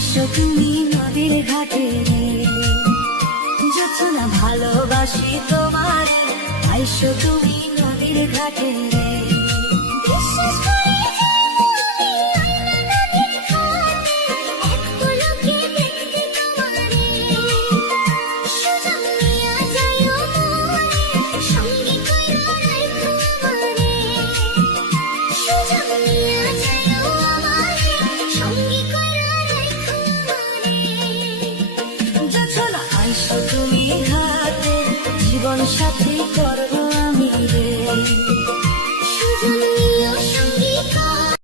আইসো তুমি নদীর ঘাটে রে, জোছনা ভালোবাসি তোমার, আইসো তুমি নদীর ঘাটে রে। বিশ্বাস করি এক পলকে দেখতে তোমারে, সুযোগ নিয়া যাইও মোরে, সঙ্গী কইরা রাইখো আমারে। সুযোগ নিয়া যাইও আমারে, সঙ্গী কইরা রাইখো আমারে। জোছনা আইসো তুমি ঘাটে, জীবন সাথী